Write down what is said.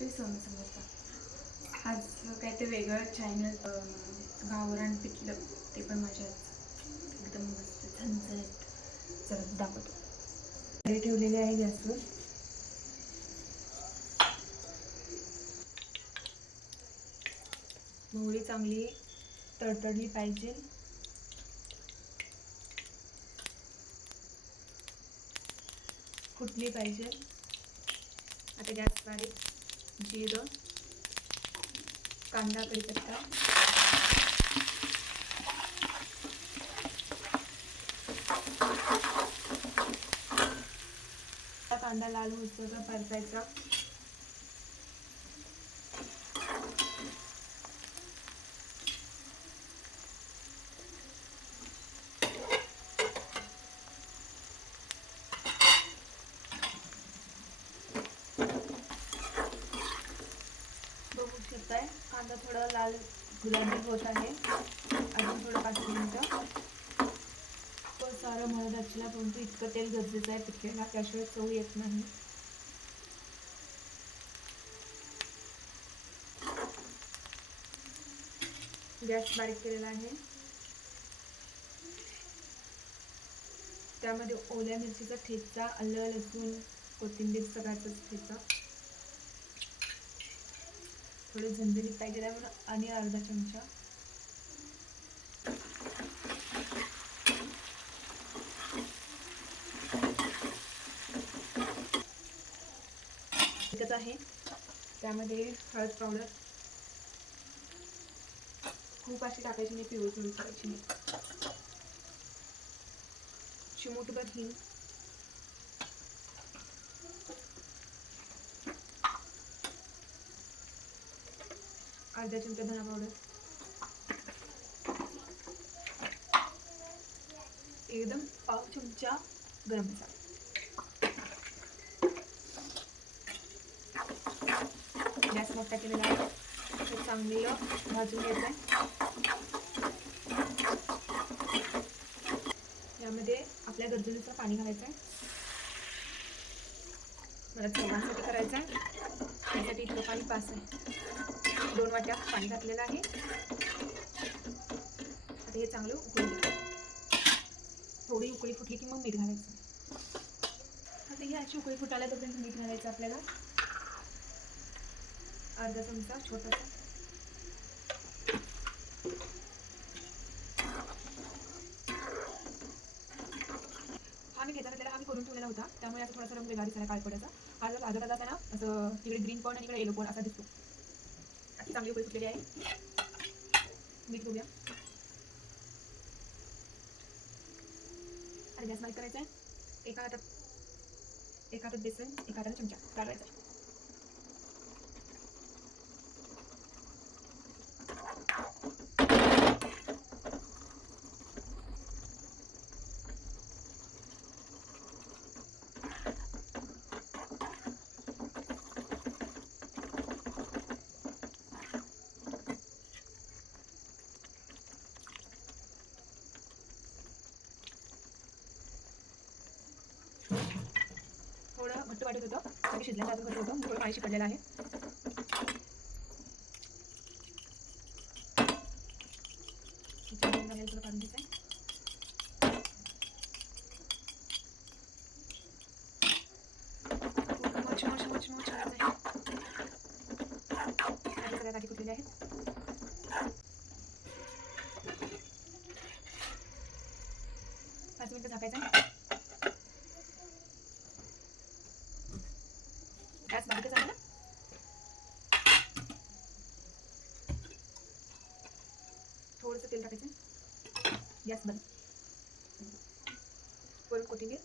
श्री स्वामी समर्थ आज काय ते वेगळं चॅनल गावरान पिठलं ते पण माझ्या एकदम मस्त झणझणीत चला दाखवतो. कढई ठेवलेली आहे गॅसवर. मोहरी चांगली तडतडली पाहिजे. फुटली पाहिजे. आता गॅस बारीक. जिरं कांदा कढीपत्ता हा कांदा लाल होईपर्यंत परतायचा थोडं लाल गुलाबी होत आहे. अजून थोडं पाच मिनटं. तो सारं म्हणत असला परंतु इतकं तेल गरजेचं आहे पिठलेला त्याशिवाय चव येत नाही. गॅस बारीक केलेला आहे. त्यामध्ये ओल्या मिरचीचा ठेचा आलं लसूण कोथिंबीर सगळ्याचाच ठेचा. थोडे झणझणीत पाहिजे आहे आणि अर्धा चमचा. एकच आहे. त्यामध्ये हळद पावडर. खूप अशी टाकायची नाही पिवळी पिवळी करायची नाही. चिमूटभर हिंग. अर्धा चमचा धना पावडर एकदम पाव चमचा गरम मसाला. गॅस मोठा केलेला आहे. तर चांगलं भाजून घ्यायचं आहे यामध्ये आपल्या गरजेनुसार पाणी घालायचं आहे मला चौघांसाठी करायचं आहे त्यासाठी इथलं पाणी पास आहे. दोन वाट्या पाणी घातलेलं आहे. आता हे चांगलं उकळून थोडी उकळी फुटली की मग मीठ घालायचं. आता ही अशी उकळी फुटायला तोपर्यंत मीठ घालायचं आपल्याला. अर्धा चमचा छोटासा. आम्ही मी घेताना त्याला आम्ही करून ठेवलेला होता. त्यामुळे आता थोडासा रंग वेगळा दिसायला काळपड्याचा हा जर भाजत आला ना असं तिकडे ग्रीन पॉईंट आणि इकडे येलो पॉईंट असा दिसतो. अशी चांगली उकळी सुटलेली आहे. मीठ घेऊया आणि गॅस माहीत करायचा आहे. एका हातात एका हातात बेसन एका हाताने चमचा काढायचा थोडं घट्ट वाटत होतं. म्हणजे शिजल्याचं अजून होतं. थोडं पाणी शिकडलेलं आहे. थोडं काढून घ्यायचं आहे. सगळ्या कुठलेल्या आहेत. पाच मिनिटं झाकायचं आहे गॅस बारीकच आहे ना थोडंसं तेल टाकायचं. गॅस बंद. वरून कोथिंबीर?